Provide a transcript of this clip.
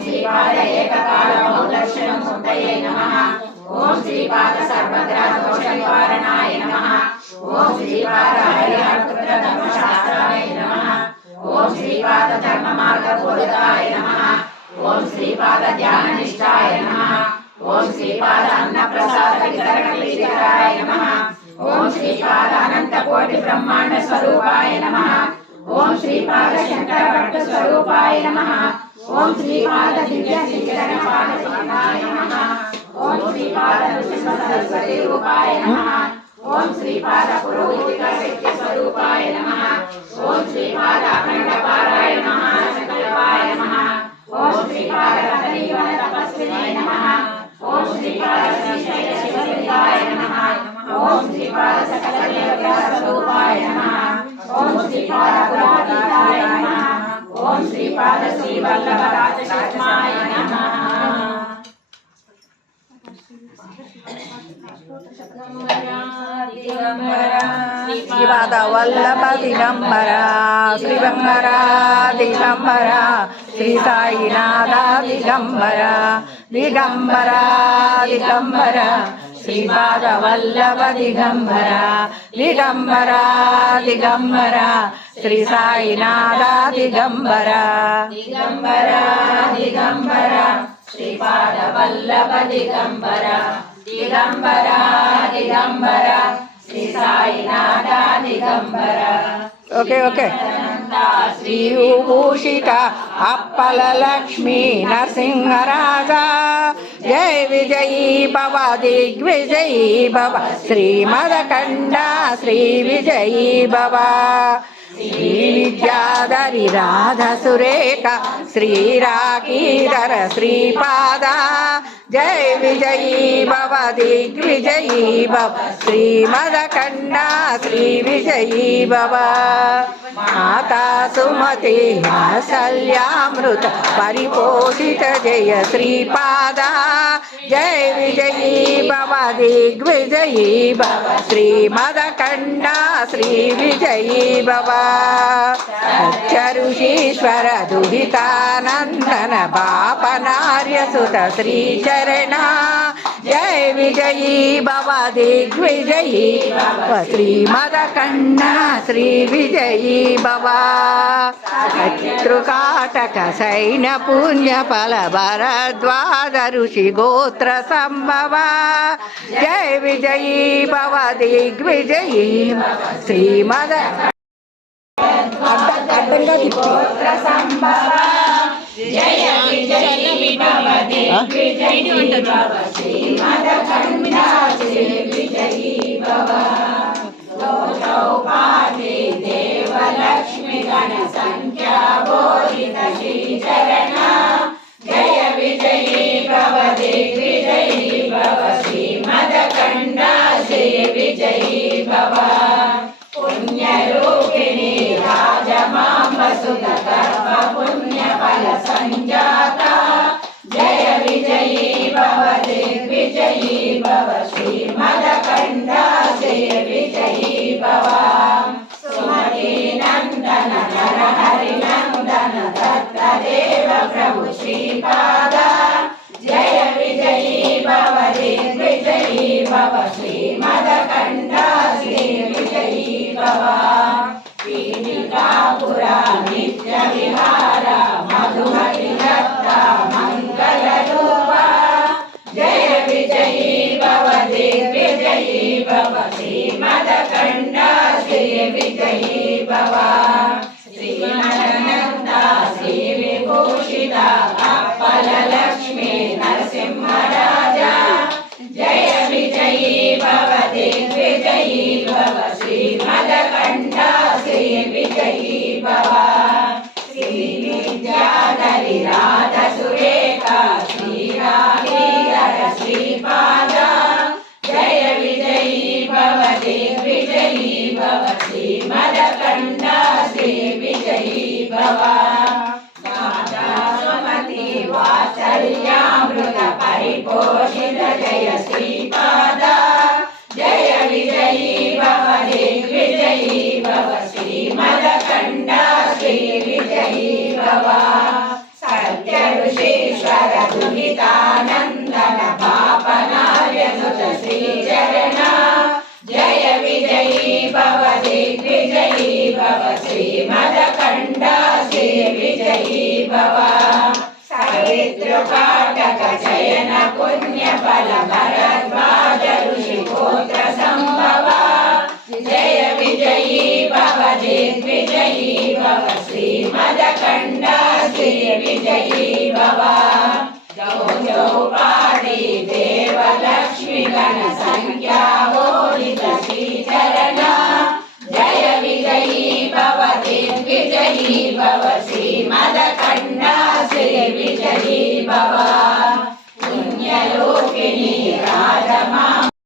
श्रीपाद एककालमौलक्षणमूर्तये नमः। ओम श्रीपाद सर्वग्रहदोषनिवारणाय नमः। ओम श्रीपाद हरिहरपुत्र धर्मशास्त्राय नमः। ओम श्रीपाद धर्ममार्गबोधकाय नमः। ओम श्रीपाद ध्याननिष्ठाय नमः। ओम श्रीपाद अन्नप्रसाद वितरणप्रीतिकराय नमः। ओम श्रीपाद अनंतकोटि ब्रह्मांड स्वरूपाय नमः। ओम श्रीपाद शंकर भट्ट स्वरूपाय नमः। ओम श्रीपाद दिव्य सिंचरण पादचिन्हाय नमः। ओम श्रीपाद नृसिंह सरस्वती रूपाय नमः। ओम श्रीपाद पुरोहितिक शक्ति स्वरूपाय नमः। ओम श्रीपाद अखंड पारायण महासंकल्पाय नमः। ओम श्रीपाद रतनीवन तपस्विने नमः। ओम श्रीपाद श्रीशैल शिवलिंगाय नमः। ओम श्रीपाद सकल देवता स्वरूपाय नमः। ओम श्रीपाद पुरातीताय नमः। ओम श्रीपाद श्री वल्लभ राजशर्माय नमः। श्रीपाद वल्लभ दिगंबरा श्रीवंगरा दिगंबरा श्री साईनाथ दिगंबरा दिगंबरा दिगंबरा श्रीपाद वल्लभ दिगंबरा दिगंबरा दिगंबरा श्री साईनाथ दिगंबरा दिगंबरा दिगंबरा श्रीपाद वल्लभ दिगंबरा दिगंबरा दिगंबरा श्री साईनाथ दिगंबरा। ओके ओके श्री भूषित अप्पल लक्ष्मी नरसिंहराजा जय विजयी भव दिग्विजयी भव श्रीमदकंडा श्री विजयी भव श्री विद्याधरी राधा सुरेख श्री राखीधर श्रीपाद जय विजयी भव दिग्विजयी भव श्रीमदकंडा श्री विजयी भव माता सुमति वात्सल्यामृत परिपोषित जय श्रीपाद जय विजयी भव दिग्विजयी भव श्रीमदकंडा श्री विजयी भव सत्य ऋषीश्वर दुहितानंदन बापनार्य सुत श्रीचरण जय विजयी भव दिग्विजयी भव श्रीमदकंडा श्री विजयी भव शत्रुकाटक सैन्य पुण्य फल भरद्वाज ऋषि गोत्र संभव जय विजयी भव दिग्विजयी श्रीमद गोत्र संभव जय विजयी भव दिग्विजयी भव श्रीमदकंडा श्री विजयी भव। चौपाठी देव लक्ष्मी गण संख्या बोधित श्रीचरण जय विजयी भव दिग्विजयी भव श्रीमदकंडा श्री विजयी भव। पुण्यरूपिणी राजमांब सुत कर्म पुण्य फल संजाता जय विजयी भव दिग्विजयी भव श्रीमदकंडा श्री विजयी भव। सुमति नंदन नर हरि नंदन दत्त देव प्रभु श्रीपाद जय विजयी भव दिग्विजयी भव श्रीमदकंडा श्री विजयी भव। पीठिकापुरा नित्य विहार मधुमति दत्ता मंगल रूपा जय विजयी भव दिग्विजयी भव श्रीमदकंडा श्री विजयी भव। श्रीमदनंदा श्री विभूषित अप्पल लक्ष्मी नरसिंहराजा जय विजयी भव दिग्विजयी भव श्रीमदकंडा श्री विजयी भव। श्री विद्याधरी राधा सुरेख श्री राखीधर श्रीपाद जय विजयी भव दिग्विजयी भव श्रीमदकंडा श्री विजयी भव। माता सुमति वात्सल्यामृत परिपोषित जय श्रीपाद जय विजयी भव दिग्विजयी भव श्रीमदकंडा श्री विजयी भव। सत्य ऋषि दुहितानन्दन पापनार्यनुत श्रीचरण जय विजयी भव दिग्विजयी भव श्रीमदकण्डा श्री विजयी भव सवितृपाटक चयन पुण्यफल भरद्वाज ऋषि गोत्र संभव जय विजयी भव दिग्विजयी भव श्रीमदकण्डा श्री विजयी भव चौपादी देवलक्ष्मी गण संख्या मोहित श्रीचरण जय विजयी भव दिग्विजयी भव श्रीमदकण्डा श्री विजयी भव पुण्यलोकिनी राजमा